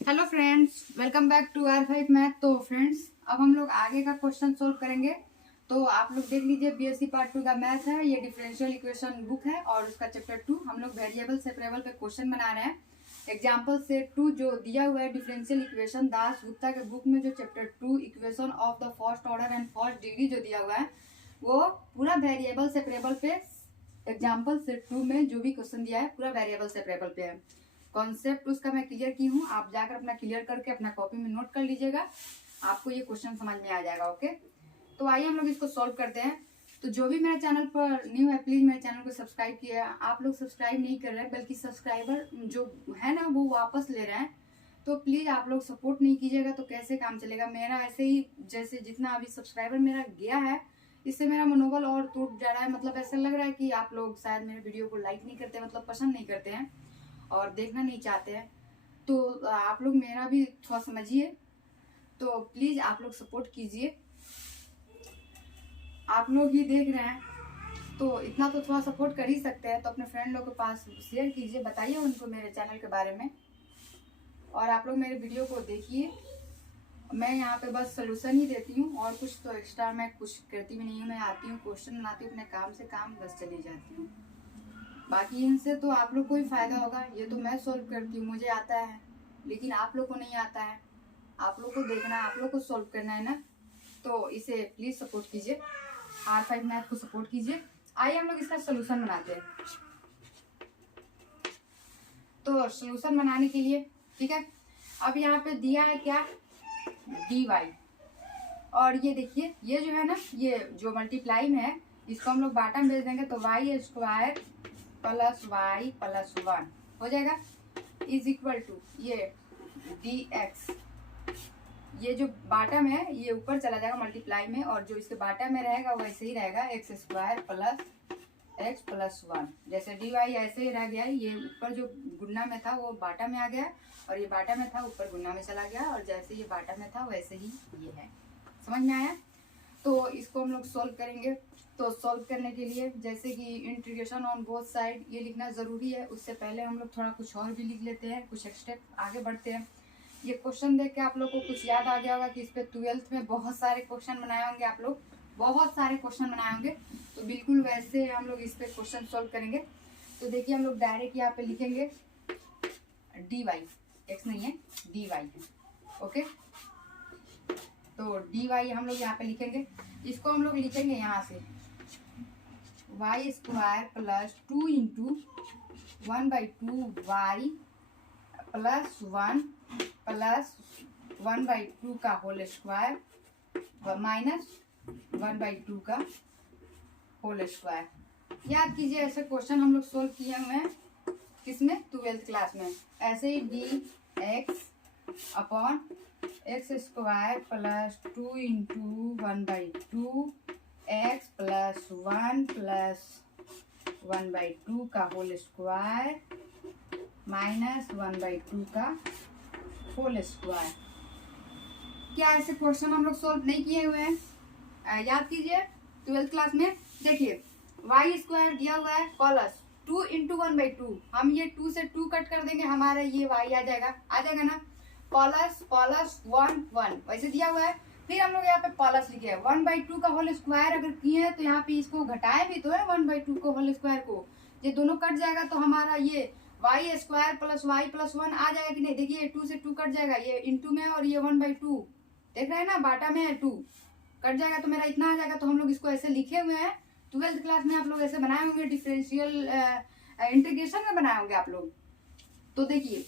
Hello friends, welcome back to R5 math. तो friends, अब हम लोग आगे का क्वेश्चन सोल्व करेंगे। तो आप लोग देख लीजिए, बीएससी पार्ट 2 का मैथ है। ये डिफरेंशियल इक्वेशन बुक है और उसका चैप्टर 2 हम लोग वेरिएबल सेपरेबल पे क्वेश्चन बना रहे हैं। एग्जाम्पल सेट 2 जो दिया हुआ है डिफरेंशियल इक्वेशन दास गुप्ता के बुक में, जो chapter 2 equation of the first order and first degree जो दिया हुआ है, वो पूरा वेरिएबल सेपरेबल पे एग्जाम्पल सेट 2 में जो भी क्वेश्चन दिया है पूरा वेरिएबल सेपरेबल पे है। कॉन्सेप्ट उसका मैं क्लियर की हूँ, आप जाकर अपना क्लियर करके अपना कॉपी में नोट कर लीजिएगा, आपको ये क्वेश्चन समझ में आ जाएगा। ओके, तो आइए हम लोग इसको सॉल्व करते हैं। तो जो भी मेरे चैनल पर न्यू है, प्लीज मेरे चैनल को सब्सक्राइब किया। आप लोग सब्सक्राइब नहीं कर रहे हैं, बल्कि सब्सक्राइबर जो है ना वो वापस ले रहे हैं। तो प्लीज आप लोग सपोर्ट नहीं कीजिएगा तो कैसे काम चलेगा। मेरा ऐसे ही जैसे जितना अभी सब्सक्राइबर मेरा गया है, इससे मेरा मनोबल और टूट जा रहा है। मतलब ऐसा लग रहा है कि आप लोग शायद मेरे वीडियो को लाइक नहीं करते, मतलब पसंद नहीं करते हैं और देखना नहीं चाहते हैं। तो आप लोग मेरा भी थोड़ा समझिए, तो प्लीज आप लोग सपोर्ट कीजिए। आप लोग ही देख रहे हैं तो इतना तो थोड़ा सपोर्ट कर ही सकते हैं। तो अपने फ्रेंड लोग के पास शेयर कीजिए, बताइए उनको मेरे चैनल के बारे में, और आप लोग मेरे वीडियो को देखिए। मैं यहाँ पे बस सोल्यूशन ही देती हूँ, और कुछ तो एक्स्ट्रा मैं कुछ करती भी नहीं हूँ। मैं आती हूँ, क्वेश्चन बनाती हूँ, अपने काम से काम बस चली जाती हूँ। बाकी इनसे तो आप लोग को ही फायदा होगा। ये तो मैं सोल्व करती हूँ, मुझे आता है, लेकिन आप लोग को नहीं आता है। आप लोग को देखना है, आप लोग को सोल्व करना है ना। तो इसे प्लीज सपोर्ट कीजिए, R5 मैथ को सपोर्ट कीजिए। आइए हम लोग इसका सोल्यूशन बनाते हैं। तो सोल्यूशन बनाने के लिए, ठीक है, अब यहाँ पे दिया है क्या, dy। और ये देखिए, ये जो है ना, ये जो मल्टीप्लाई में है, इसको हम लोग बाटा में भेज देंगे तो y square plus y plus 1 हो जाएगा, इज इक्वल टू ये dx। ये जो बाटा में है ये ऊपर चला जाएगा मल्टीप्लाई में, और जो इसके बाटा में रहेगा वो ऐसे ही रहेगा, x square plus x plus 1। जैसे dy ऐसे ही रह गया, ये ऊपर जो गुना में था वो बाटा में आ गया, और ये बाटा में था ऊपर गुना में चला गया, और जैसे ये बाटा में था वैसे ही ये है। समझ में आया? तो इसको हम लोग सोल्व करेंगे। तो सोल्व करने के लिए जैसे कि इंटीग्रेशन ऑन बोथ साइड ये लिखना ज़रूरी है। उससे पहले हम लोग थोड़ा कुछ और भी लिख लेते हैं, कुछ स्टेप आगे बढ़ते हैं। ये क्वेश्चन देख के आप लोग को कुछ याद आ गया होगा कि इस पे 12th में बहुत सारे क्वेश्चन बनाए होंगे, आप लोग बहुत सारे क्वेश्चन बनाए होंगे। तो बिल्कुल वैसे हम लोग इस पे क्वेश्चन सोल्व करेंगे। तो देखिए, हम लोग डायरेक्ट यहाँ पे लिखेंगे dy, x नहीं है, dy है। ओके, तो dy हम लोग यहाँ पे लिखेंगे। इसको हम लोग लिखेंगे यहाँ से y square plus 2 into 1/2 y plus 1 plus 1/2 का होल स्क्वायर माइनस 1/2 का होल स्क्वायर। याद कीजिए, ऐसे क्वेश्चन हम लोग सोल्व किए हुए हैं किसमें, 12th क्लास में। ऐसे ही dx upon x square plus 2 into 1/2 x plus 1 plus 1/2 का होल स्क्वायर माइनस 1/2 का होल स्क्वायर। क्या ऐसे क्वेश्चन हम लोग सोल्व नहीं किए हुए हैं? याद कीजिए, 12th क्लास में देखिए, वाई स्क्वायर दिया हुआ है प्लस 2 इंटू 1/2। हम ये 2 से 2 कट कर देंगे, हमारा ये वाई आ जाएगा ना, प्लस प्लस 1 1 वैसे दिया हुआ है। फिर हम लोग यहाँ पे प्लस लिखे हैं 1/2 का होल स्क्वायर अगर किए हैं तो यहाँ पे इसको घटाए भी तो है 1/2 को होल स्क्वायर को, ये दोनों कट जाएगा तो हमारा ये y square plus y plus 1 आ जाएगा कि नहीं। देखिए 2 से 2 कट जाएगा, ये इंटू में और ये 1/2 देख रहे हैं ना, बाटा में है 2 कट जाएगा तो मेरा इतना आ जाएगा। तो हम लोग इसको ऐसे लिखे हुए हैं। 12th क्लास में आप लोग ऐसे बनाए होंगे, डिफरेंशियल इंटीग्रेशन में बनाए होंगे आप लोग। तो देखिए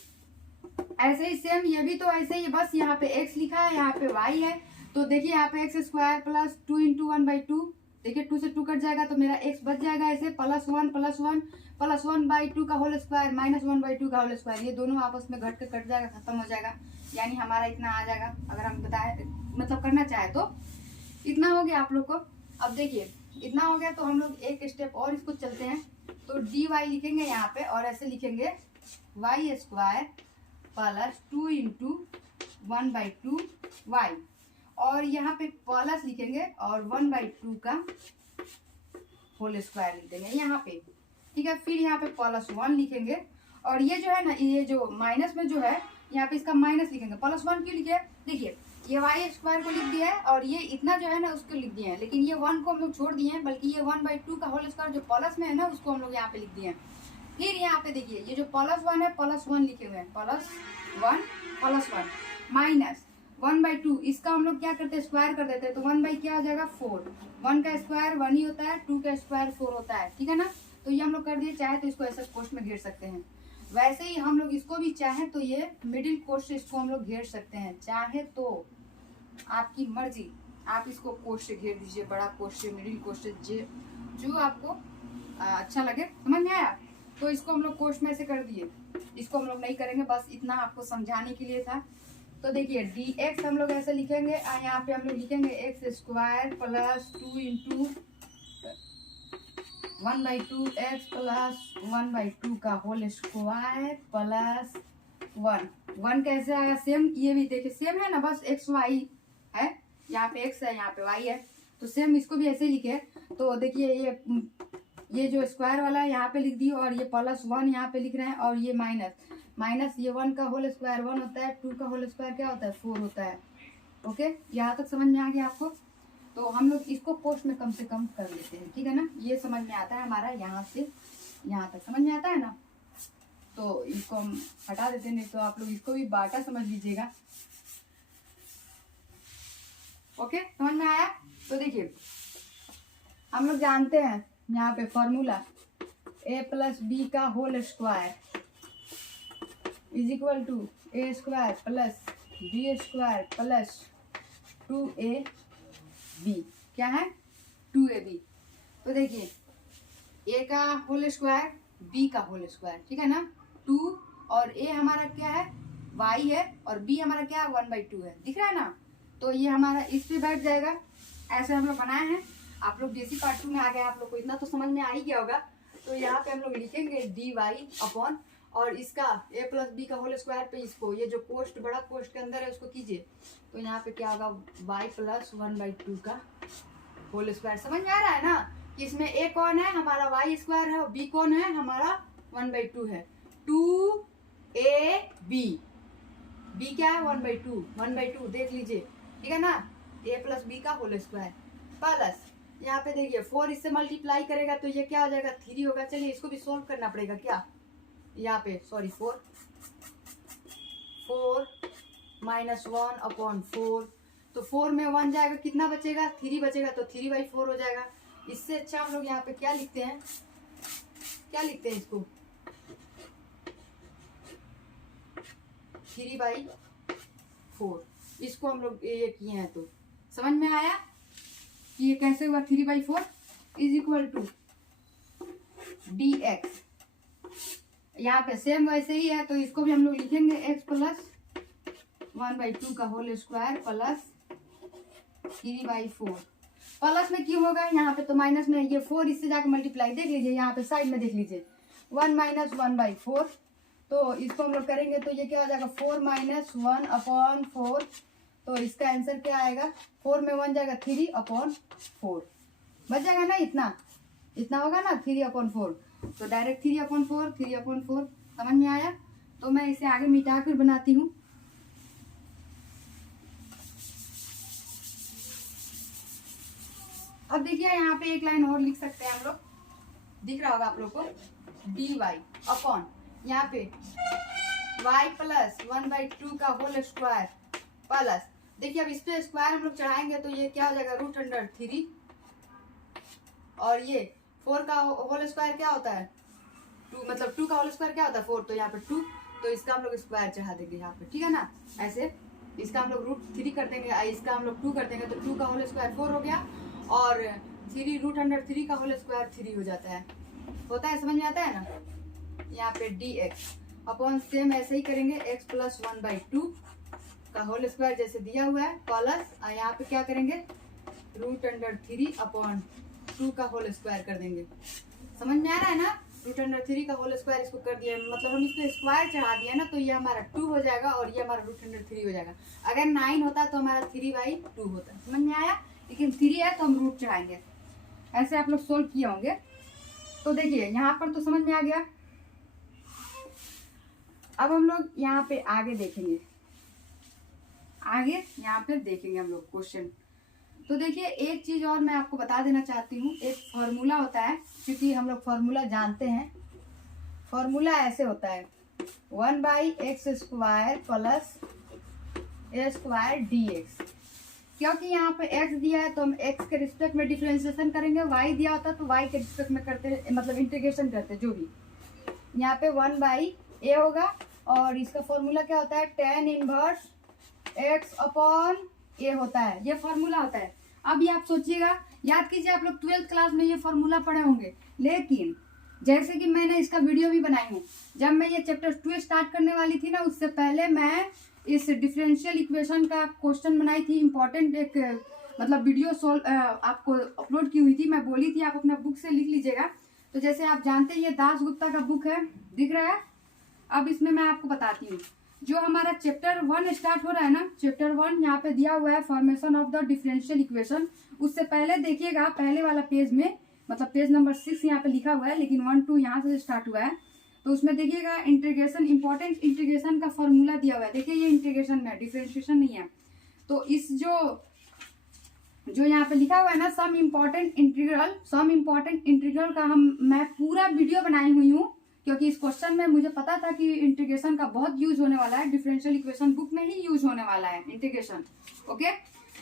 ऐसे ही सेम ये भी तो ऐसे ही, बस यहाँ पे x लिखा है, यहाँ पे y है। तो देखिए यहाँ पे एक्स स्क्वायर प्लस 2 इंटू 1/2, देखिए 2 से 2 कट जाएगा तो मेरा x बच जाएगा ऐसे, प्लस 1 प्लस 1 प्लस 1/2 का होल स्क्वायर माइनस 1/2 का होल स्क्वायर। ये दोनों आपस में घट के कट जाएगा, खत्म हो जाएगा, यानी हमारा इतना आ जाएगा। अगर हम बताए मतलब करना चाहे तो इतना हो गया आप लोग को। अब देखिए इतना हो गया तो हम लोग एक स्टेप और इसको चलते हैं। तो dy लिखेंगे यहाँ पे, और ऐसे लिखेंगे y square plus 2 into 1/2 y, और यहाँ पे प्लस लिखेंगे और 1/2 का होल स्क्वायर लिख देंगे यहाँ पे, ठीक है। फिर यहाँ पे प्लस 1 लिखेंगे, और ये जो है ना, ये जो माइनस में जो है यहाँ पे इसका माइनस लिखेंगे। +1 क्यों लिखे? देखिए ये वाई स्क्वायर को लिख दिया है और ये इतना जो है ना उसको लिख दिए हैं, लेकिन ये 1 को हम लोग छोड़ दिए हैं, बल्कि ये 1/2 का होल स्क्वायर जो प्लस में है ना उसको हम लोग यहाँ पे लिख दिए हैं। फिर यहाँ पे देखिए ये जो +1 है +1 लिखे हुए हैं, +1 माइनस 1/2, इसका हम लोग क्या करते हैं स्क्वायर कर देते हैं, तो 1 क्या हो जाएगा 4। 1 का स्क्वायर 1 ही होता है, 2 का स्क्वायर 4 होता है, ठीक है ना। तो ये हम लोग कर दिए, चाहे तो इसको ऐसा कोष्ठ में घेर सकते हैं। वैसे ही हम लोग इसको भी चाहे तो ये मिडिल कोष्ठ से इसको हम लोग घेर सकते हैं, चाहे तो आपकी मर्जी, आप इसको कोष्ठ से घेर दीजिए, बड़ा कोष्ठ से, मिडिल कोष्ठ से, जो आपको अच्छा लगे। समझ में आया? तो इसको हम लोग कोष्ठ में से कर दिए, इसको हम लोग नहीं करेंगे, बस इतना आपको समझाने के लिए था। तो देखिए dx हम लोग ऐसे लिखेंगे, यहाँ पे हम लोग लिखेंगे x² + 2 इंटू 1/2x + 1/2 का होल स्क्वायर प्लस 1 कैसे आया? सेम, ये भी देखिए सेम है ना, बस x y है, यहाँ पे x है यहाँ पे y है, तो सेम इसको भी ऐसे ही लिखे। तो देखिए ये जो स्क्वायर वाला है यहाँ पे लिख दिए, और ये +1 यहाँ पे लिख रहे हैं, और ये माइनस ये 1 का होल स्क्वायर 1 होता है, 2 का होल स्क्वायर क्या होता है 4 होता है। ओके, यहाँ तक समझ में आ गया आपको? तो हम लोग इसको कोष्ठ में कम से कम कर लेते हैं, ठीक है ना। ये समझ में आता है हमारा, यहाँ से यहाँ तक समझ में आता है ना। तो इसको हम हटा देते हैं, नहीं तो आप लोग इसको भी बाटा समझ लीजिएगा। ओके, समझ में आया? तो देखिए हम लोग जानते हैं यहाँ पे फॉर्मूला a + b का whole square = a² + b² + 2ab, क्या है 2ab। तो देखिए a का होल स्क्वायर b का होल स्क्वायर, ठीक है ना। 2 और a हमारा क्या है y है, और b हमारा क्या है 1/2 है, दिख रहा है ना। तो ये हमारा इस पे बैठ जाएगा, ऐसे हम लोग बनाए हैं। आप लोग जैसी पार्ट 2 में आ गए, आप लोग को इतना तो समझ में आ ही गया होगा। तो यहाँ पे हम लोग लिखेंगे dy/, और इसका a + b का होल स्क्वायर पे इसको, ये जो कोष्ठ बड़ा कोष्ठ के अंदर है उसको कीजिए, तो यहाँ पे क्या होगा y + 1/2 का होल स्क्वायर। समझ में आ रहा है ना कि इसमें a कौन है हमारा y² है, और b कौन है हमारा 1/2 है, 2ab, b क्या है 1/2 देख लीजिए, ठीक है ना। a + b का होल स्क्वायर प्लस यहाँ पे देखिए 4 इससे मल्टीप्लाई करेगा तो ये क्या हो जाएगा 3 होगा। चलिए इसको भी सोल्व करना पड़ेगा, क्या यहाँ पे सॉरी 4 -1/4, तो 4 में 1 जाएगा, कितना बचेगा 3 बचेगा, तो 3/4 हो जाएगा। इससे अच्छा हम लोग यहाँ पे क्या लिखते हैं, इसको 3/4, इसको हम लोग ये किए हैं। तो समझ में आया कि ये कैसे हुआ 3/4 = dx। यहाँ पे सेम वैसे ही है, तो इसको भी हम लोग लिखेंगे x + 1/2 का होल स्क्वायर प्लस 3/4। प्लस में क्यों होगा यहाँ पे, तो माइनस में, ये 4 इससे जाकर मल्टीप्लाई, देख लीजिए यहाँ पे साइड में देख लीजिए 1 - 1/4, तो इसको हम लोग करेंगे तो ये क्या हो जाएगा 4 - 1/4। तो इसका आंसर क्या आएगा, 4 में 1 जाएगा 3/4 बच जाएगा ना, इतना होगा ना 3/4, तो डायरेक्ट 3/4 समझ में आया। तो मैं इसे आगे मिटा कर बनाती हूँ। अब देखिए यहाँ पे एक लाइन और लिख सकते हैं हम लोग, दिख रहा होगा आप लोग को, dy/, यहाँ पे y + 1/2 का होल स्क्वायर प्लस, देखिए अब इस पे स्क्वायर हम लोग चढ़ाएंगे तो ये क्या हो जाएगा √3, और ये 4 का होल स्क्वायर क्या होता है 2, मतलब 2 का होल स्क्वायर क्या होता है 4, तो यहाँ पे 2, तो इसका हम लोग स्क्वायर चढ़ा देंगे यहाँ पे, ठीक है ना। ऐसे इसका हम लोग √3 कर देंगे, इसका हम लोग 2 कर देंगे, तो 2 का होल स्क्वायर 4 हो गया, और 3 √3 का होल स्क्वायर 3 हो जाता है, समझ में आता है ना। यहाँ पे dx सेम ऐसे ही करेंगे, x + 1/2 का होल स्क्वायर जैसे दिया हुआ है प्लस, यहाँ पे क्या करेंगे √3/2 का होल स्क्वायर कर देंगे। समझ में आ रहा है ना, √3 का होल स्क्वायर इसको कर दिया, मतलब हम इसको स्क्वायर चढ़ा दिया ना, तो ये हमारा 2 हो जाएगा और ये हमारा √3 हो जाएगा। अगर 9 होता तो हमारा 3/2 होता, समझ में आया। लेकिन 3 है तो हम रूट चढ़ाएंगे। ऐसे आप लोग सोल्व किए होंगे। तो देखिए यहाँ पर तो समझ में आ गया। अब हम लोग यहाँ पे आगे देखेंगे, आगे यहाँ पे देखेंगे हम लोग क्वेश्चन। तो देखिए एक चीज और मैं आपको बता देना चाहती हूँ, एक फॉर्मूला होता है, क्योंकि हम लोग फॉर्मूला जानते हैं। फॉर्मूला ऐसे होता है 1/x² प्लस a² dx। क्योंकि यहाँ पे x दिया है तो हम x के रिस्पेक्ट में डिफरेंशिएशन करेंगे, y दिया होता तो y के रिस्पेक्ट में करते, मतलब इंटीग्रेशन करते जो भी। यहाँ पे 1/a होगा और इसका फॉर्मूला क्या होता है, tan इनवर्स x/a होता है, ये फॉर्मूला होता है। अब ये आप सोचिएगा, याद कीजिए आप लोग 12th क्लास में ये फॉर्मूला पढ़े होंगे, लेकिन जैसे कि मैंने इसका वीडियो भी बनाई हूँ, जब मैं ये चैप्टर 2 स्टार्ट करने वाली थी ना, उससे पहले मैं इस डिफरेंशियल इक्वेशन का क्वेश्चन बनाई थी, इंपॉर्टेंट एक मतलब वीडियो सोल्व आपको अपलोड की हुई थी। मैं बोली थी आप अपना बुक से लिख लीजिएगा। तो जैसे आप जानते हैं ये दास गुप्ता का बुक है, दिख रहा है। अब इसमें मैं आपको बताती हूँ, जो हमारा चैप्टर 1 स्टार्ट हो रहा है ना, चैप्टर 1 यहाँ पे दिया हुआ है formation of the differential equation. उससे पहले देखिएगा पहले वाला पेज में, मतलब पेज नंबर 6 यहाँ पे लिखा हुआ है, लेकिन 1 2 यहाँ से स्टार्ट हुआ है। तो उसमें देखिएगा इंटीग्रेशन, इंपॉर्टेंट इंटीग्रेशन का फॉर्मूला दिया हुआ है। देखिए ये इंटीग्रेशन में डिफरेंशिएशन नहीं है। तो इस जो यहाँ पे लिखा हुआ है ना सम इम्पोर्टेंट इंटीग्रल का मैं पूरा वीडियो बनाई हुई हूँ, क्योंकि इस क्वेश्चन में मुझे पता था कि इंटीग्रेशन का बहुत यूज होने वाला है, डिफरेंशियल इक्वेशन बुक में ही यूज होने वाला है इंटीग्रेशन। ओके,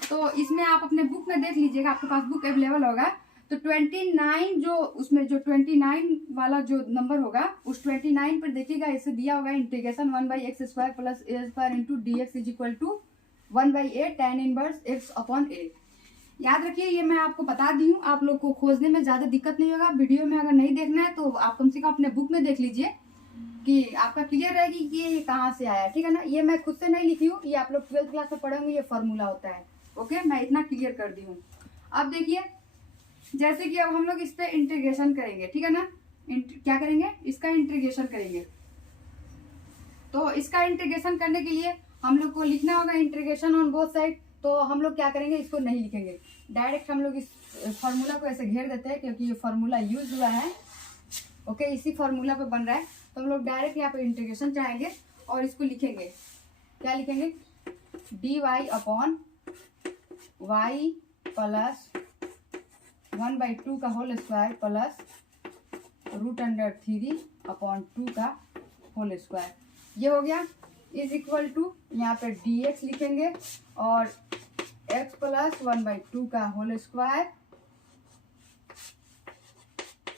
तो इसमें आप अपने बुक में देख लीजिएगा, आपके पास बुक अवेलेबल होगा। तो 29 जो उसमें जो 29 वाला जो नंबर होगा, उस 29 पर देखिएगा इसे दिया होगा integration 1/x² plus a² into dx is equal to 1/a tan inverse x/a। याद रखिए ये मैं आपको बता दी हूँ, आप लोग को खोजने में ज्यादा दिक्कत नहीं होगा। वीडियो में अगर नहीं देखना है तो आप कम से कम अपने बुक में देख लीजिए कि आपका क्लियर रहेगी कि ये कहाँ से आया, ठीक है ना। ये मैं खुद से नहीं लिखी हूँ, ये आप लोग 12th क्लास में पढ़ेंगे, ये फॉर्मूला होता है। ओके, मैं इतना क्लियर कर दी हूँ। अब देखिए जैसे कि अब हम लोग इस पे इंटीग्रेशन करेंगे, ठीक है ना। क्या करेंगे, इसका इंटीग्रेशन करेंगे। तो इसका इंटीग्रेशन करने के लिए हम लोग को लिखना होगा इंटीग्रेशन ऑन बोथ साइड। तो हम लोग क्या करेंगे, इसको नहीं लिखेंगे, डायरेक्ट हम लोग इस फॉर्मूला को ऐसे घेर देते हैं, क्योंकि ये फॉर्मूला यूज हुआ है। ओके, इसी फॉर्मूला पे बन रहा है। तो हम लोग डायरेक्ट यहाँ पे इंटीग्रेशन चाहेंगे और इसको लिखेंगे, क्या लिखेंगे, dy/y प्लस 1/2 का होल स्क्वायर प्लस √3/2 का होल स्क्वायर। ये हो गया, इज इक्वल टू यहाँ पे dx लिखेंगे और x प्लस 1/2 का होल स्क्वायर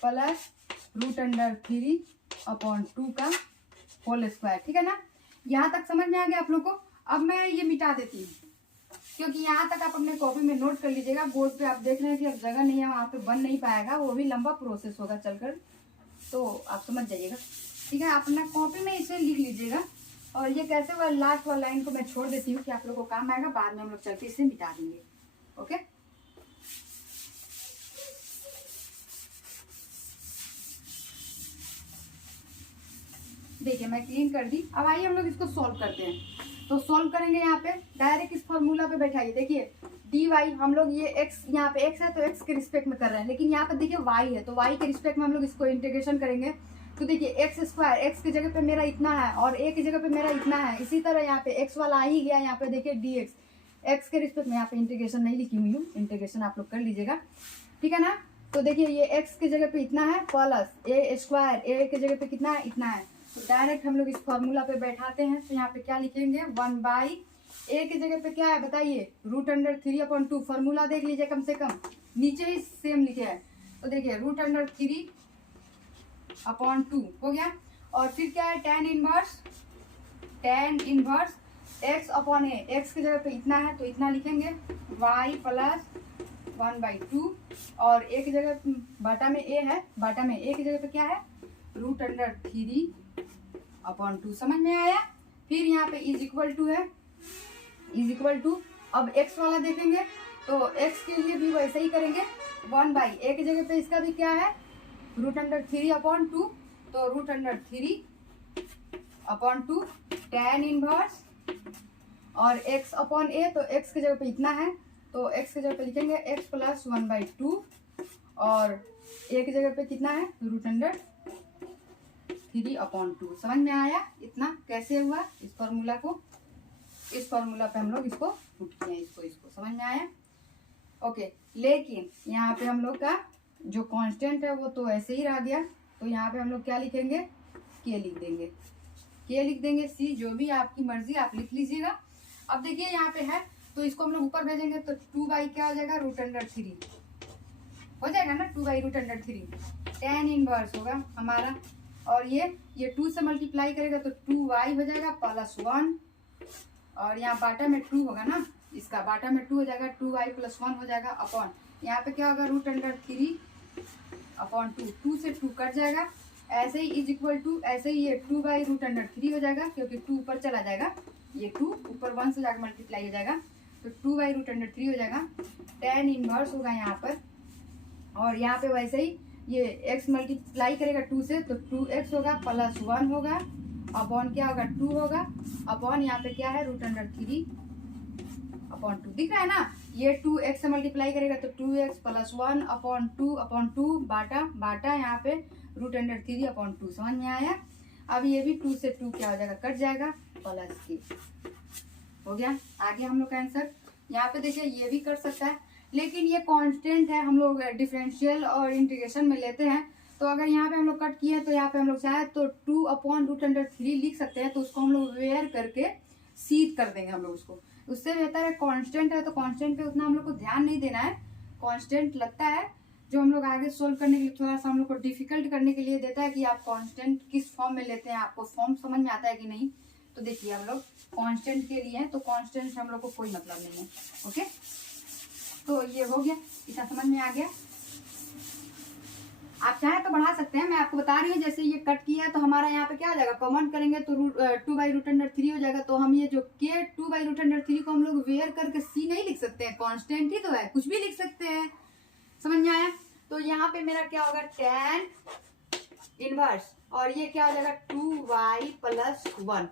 प्लस √3/2 का होल स्क्वायर, ठीक है ना। यहाँ तक समझ में आ गया आप लोग को। अब मैं ये मिटा देती हूँ, क्योंकि यहाँ तक आप अपने कॉपी में नोट कर लीजिएगा। बोर्ड पे आप देख रहे हैं कि अब जगह नहीं है, वहाँ पे बन नहीं पाएगा, वो भी लंबा प्रोसेस होगा चलकर, तो आप समझ जाइएगा, ठीक है। आप अपना कॉपी में इसे लिख लीजिएगा। और ये कैसे हुआ, लास्ट वाला लाइन को मैं छोड़ देती हूँ कि आप लोग को काम आएगा, बाद में हम लोग चलते इसे मिटा देंगे। ओके, देखिए मैं क्लीन कर दी। अब आइए हम लोग इसको सॉल्व करते हैं। तो सॉल्व करेंगे यहाँ पे डायरेक्ट इस फॉर्मूला पे बैठाइए। देखिए dy, हम लोग ये x, यहाँ पे x है तो x के रिस्पेक्ट में कर रहे हैं, लेकिन यहाँ पे देखिए y है तो y के रिस्पेक्ट में हम लोग इसको इंटीग्रेशन करेंगे। तो देखिए x² x की जगह पे मेरा इतना है और a की जगह पे मेरा इतना है। इसी तरह यहाँ पे x वाला आ ही गया, यहाँ पे देखिए dx, x के रिस्पेक्ट में यहाँ पे इंटीग्रेशन नहीं लिखी हुई हूँ, इंटीग्रेशन आप लोग कर लीजिएगा, ठीक है ना। तो देखिए ये x की जगह पे इतना है प्लस a², a की जगह पे कितना है, इतना है। तो डायरेक्ट हम लोग इस फॉर्मूला पे बैठाते हैं। तो यहाँ पे क्या लिखेंगे, 1/a की जगह पे क्या है बताइए, √3/2। फॉर्मूला देख लीजिए, कम से कम नीचे ही सेम लिखे है। तो देखिए √3/2 हो गया। और फिर क्या है, tan इनवर्स x/a, x की जगह पे इतना है तो इतना लिखेंगे, y प्लस 1/2 और a की जगह बाटा में a है, बाटा में a की जगह पे क्या है, √3/2। समझ में आया। फिर यहाँ पे इज इक्वल टू है, इज इक्वल टू, अब x वाला देखेंगे तो x के लिए भी वैसे ही करेंगे, 1/a की जगह पे इसका भी क्या है, √3/2। तो √3/2 tan इनवर्स और x/a, तो x की जगह पे इतना है तो x की जगह पे लिखेंगे x प्लस 1/2 और a की जगह पे कितना है, 3/2। समझ में आया इतना कैसे हुआ? इस फॉर्मूला पे हम लोग इसको पुट किए, इसको समझ में आया? ओके, लेकिन यहाँ पे हम लोग का जो कांस्टेंट है वो तो ऐसे ही रह गया, तो यहाँ पे हम लोग क्या लिखेंगे? के लिख देंगे, सी जो भी आपकी मर्जी आप लिख लीजिएगा। अब देखिए यहाँ पे है तो इसको हम लोग ऊपर भेजेंगे तो 2 क्या हो जाएगा? √3 हो जाएगा ना, 2/√3 tan इनवर्स होगा हमारा। और ये 2 से मल्टीप्लाई करेगा तो 2y हो जाएगा +1, और यहाँ बाटा में 2 होगा ना, इसका बाटा में 2 हो जाएगा, 2y + 1 हो जाएगा अपॉन यहाँ पे क्या होगा? √3/2, 2 से 2 कट जाएगा, ऐसे ही इज इक्वल टू ऐसे ही ये 2/√3 हो जाएगा, क्योंकि 2 ऊपर चला जाएगा, ये 2 ऊपर 1 से जाकर मल्टीप्लाई हो जाएगा, तो 2/√3 हो जाएगा। tan इनवर्स होगा यहाँ पर, और यहाँ पे वैसे ही ये x मल्टीप्लाई करेगा 2 से तो 2x होगा +1 होगा अपॉन क्या होगा? 2 होगा अपॉन यहाँ पे क्या है? √3/2 दिख रहा है ना, ये 2x से मल्टीप्लाई करेगा तो 2x +1 अपॉन 2 बाटा यहाँ पे √3/2। समझ में आया? अब ये भी 2 से 2 क्या हो जाएगा? कट जाएगा, +k हो गया। आगे हम लोग का आंसर यहाँ पे देखिए, ये भी कर सकता है, लेकिन ये कांस्टेंट है, हम लोग डिफरेंशियल और इंटीग्रेशन में लेते हैं, तो अगर यहाँ पे हम लोग कट किए तो यहाँ पे हम लोग चाहे तो 2/√3 लिख सकते हैं, तो उसको हम लोग वेयर करके सीध कर देंगे हम लोग उसको। उससे बेहतर है कांस्टेंट है तो कांस्टेंट पे उतना हम लोग को ध्यान नहीं देना है। कांस्टेंट लगता है जो हम लोग आगे सोल्व करने के लिए थोड़ा सा हम लोग को डिफिकल्ट करने के लिए देता है कि आप कांस्टेंट किस फॉर्म में लेते हैं, आपको फॉर्म समझ में आता है कि नहीं। तो देखिए हम लोग कांस्टेंट के लिए हैं, तो कांस्टेंट से हम लोग को कोई मतलब नहीं है। ओके, तो ये हो गया, इतना समझ में आ गया। आप चाहे तो बढ़ा सकते हैं, मैं आपको बता रही हूँ। जैसे ये कट किया है तो हमारा यहाँ पे क्या आ जाएगा? कॉमन करेंगे तो 2/√3 हो जाएगा, तो हम ये जो k 2/√3 को हम लोग वेयर करके c नहीं लिख सकते हैं, कांस्टेंट ही तो है, कुछ भी लिख सकते हैं। समझ में आया? तो यहाँ पे मेरा क्या होगा? tan इनवर्स, और ये क्या हो जाएगा? 2y + 1,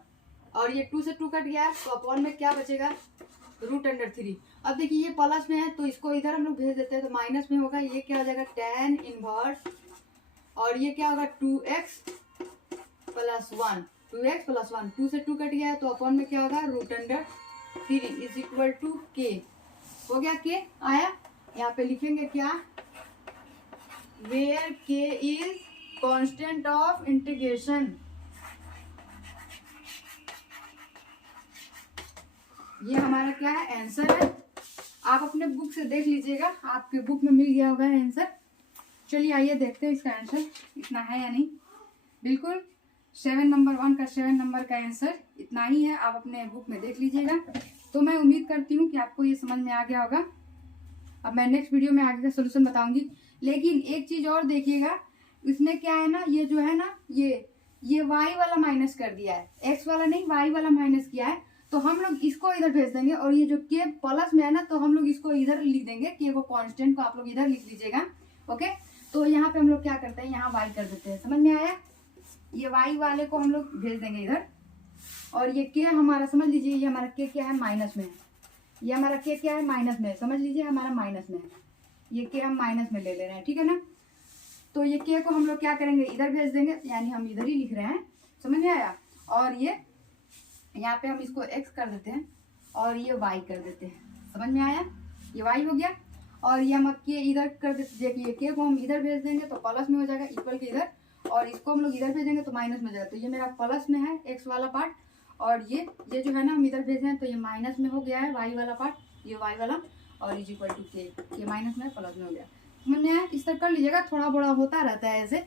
और ये 2 से 2 कट गया तो अपॉन में क्या बचेगा? √3। अब देखिए ये प्लस में है तो इसको इधर हम लोग भेज देते हैं, तो माइनस में होगा, ये क्या हो जाएगा? tan इनवर्स, और ये क्या होगा? 2x + 1, 2 से 2 कट गया तो अपॉन में क्या होगा? √3 इज इक्वल टू k। हो गया, k आया। यहाँ पे लिखेंगे क्या? Where k is constant of integration. ये हमारा क्या है? आंसर है। आप अपने बुक से देख लीजिएगा, आपके बुक में मिल गया होगा आंसर। चलिए आइए देखते हैं इसका आंसर इतना है या नहीं। बिल्कुल 7 नंबर 1 का 7 नंबर का आंसर इतना ही है, आप अपने बुक में देख लीजिएगा। तो मैं उम्मीद करती हूँ कि आपको ये समझ में आ गया होगा। अब मैं नेक्स्ट वीडियो में आगे का सोल्यूशन बताऊंगी, लेकिन एक चीज और देखिएगा, इसमें क्या है ना, ये जो है ना, ये y वाला माइनस कर दिया है, x वाला नहीं, y वाला माइनस किया है, तो हम लोग इसको इधर भेज देंगे, और ये जो k प्लस में है ना, तो हम लोग इसको इधर लिख देंगे, k को कांस्टेंट को आप लोग इधर लिख लीजिएगा। ओके, तो यहाँ पे हम लोग क्या करते हैं? यहाँ y कर देते हैं। समझ में आया? ये y वाले को हम लोग भेज देंगे इधर, और ये k हमारा समझ लीजिए, ये हमारा k क्या है? माइनस में है। ये हमारा k क्या है? माइनस में, समझ लीजिए हमारा माइनस में है, ये k हम माइनस में ले रहे हैं, ठीक है ना। तो ये k को हम लोग क्या करेंगे? इधर भेज देंगे, यानी हम इधर ही लिख रहे हैं। समझ में आया? और ये यहाँ पे हम इसको x कर देते हैं और ये y कर देते हैं। समझ में आया? ये y हो गया, और ये हम k इधर कर देते हैं, ये k को हम इधर भेज देंगे तो प्लस में हो जाएगा, इक्वल के इधर, और इसको हम लोग इधर भेजेंगे तो माइनस में हो जाएगा। तो ये मेरा प्लस में है x वाला पार्ट, और ये जो है ना हम इधर भेजे हैं तो ये माइनस में हो गया है y वाला पार्ट, ये y वाला, और इज इक्वल टू k, ये माइनस में प्लस में हो गया। समझ में आया? इस तरह कर लीजिएगा, थोड़ा बड़ा होता रहता है ऐसे।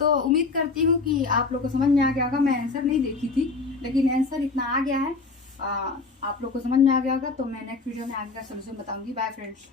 तो उम्मीद करती हूँ कि आप लोग को समझ में आ गया होगा। मैं आंसर नहीं देखी थी, लेकिन आंसर इतना आ गया है, आप लोग को समझ में आ गया होगा। तो मैं नेक्स्ट वीडियो में आगे का सोल्यूशन बताऊंगी। Bye friends.